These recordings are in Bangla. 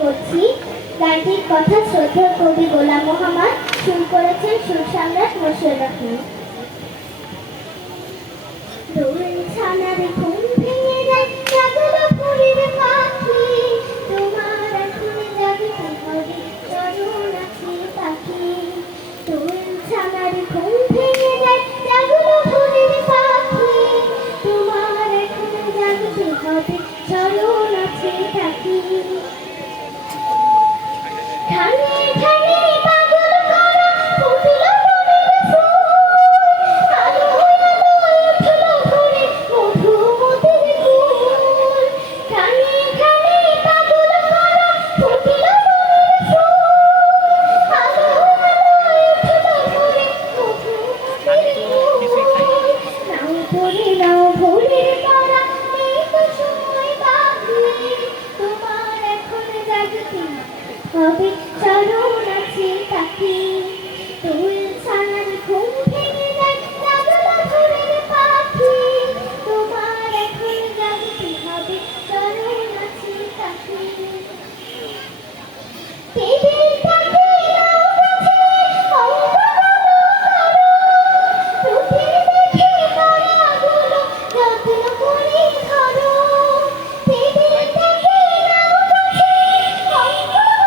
করছি। গানটির কথা শ্রদ্ধেয় কবি গোলাম মোহাম্মদ, সুর করেছেন সুর সম্রাট মশিউর রহমান। দোল ছানার ঘুম ভেঙে যায়, জাগলো ভোরের পাখি, তোমার এখন জাগতে হবে চরণ আছে পাখি। দোল ছানার ঘুম ভেঙে যায়, জাগলো ভোরের পাখি, তোমার এখন জাগতে হবে চরণ আছে পাখি। ধানে ধানে পাগল করা ফুটল মনের ফুল, আলো আলো উঠল ভোরে মধুমতির ফুল। ধানে ধানে পাগল করা ফুটল মনের ফুল, আলো আলো উঠল ভোরে মধুমতির ফুল। নাও ভোরে নাও ভোরের তারা, নেই তো সময় বাকি, তোমার এখন জাগতে হবে চরণ আছে পাখি। দোল ছানার ঘুম ভেঙে যায়, জাগলো ভোরের পাখি, তোমার এখন জাগতে হবে চরণ আছে পাখি। টেবিল থাকে নাও কাছে, অঙ্গ করো, রুটির দেখে তারাগুলো যত্ন করে ধরো। টেবিল থাকে নাও কাছে, অঙ্গ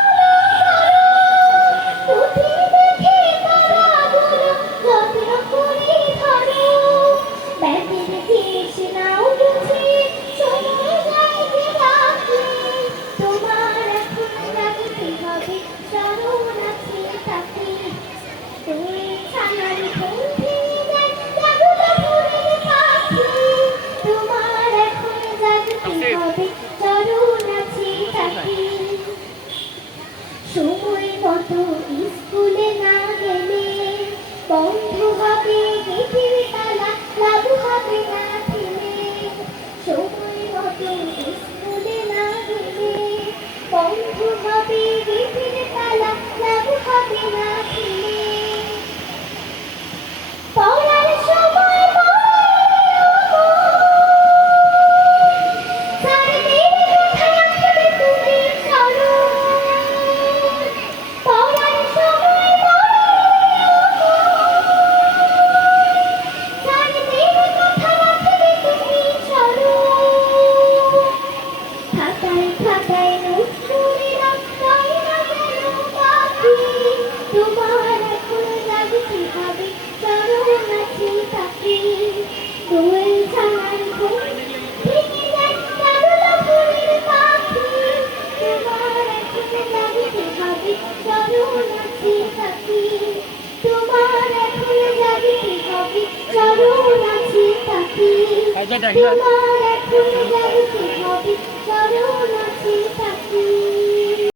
সময় মতো স্কুলে না গেলে বন্ধ হবে গেটের তালা, লাভ হবে না থেমে। সময় মতো স্কুলে না গেলে বন্ধ হবে গেটের তালা, লাভ হবে না থেমে। পড়ার সময় তোমার এখন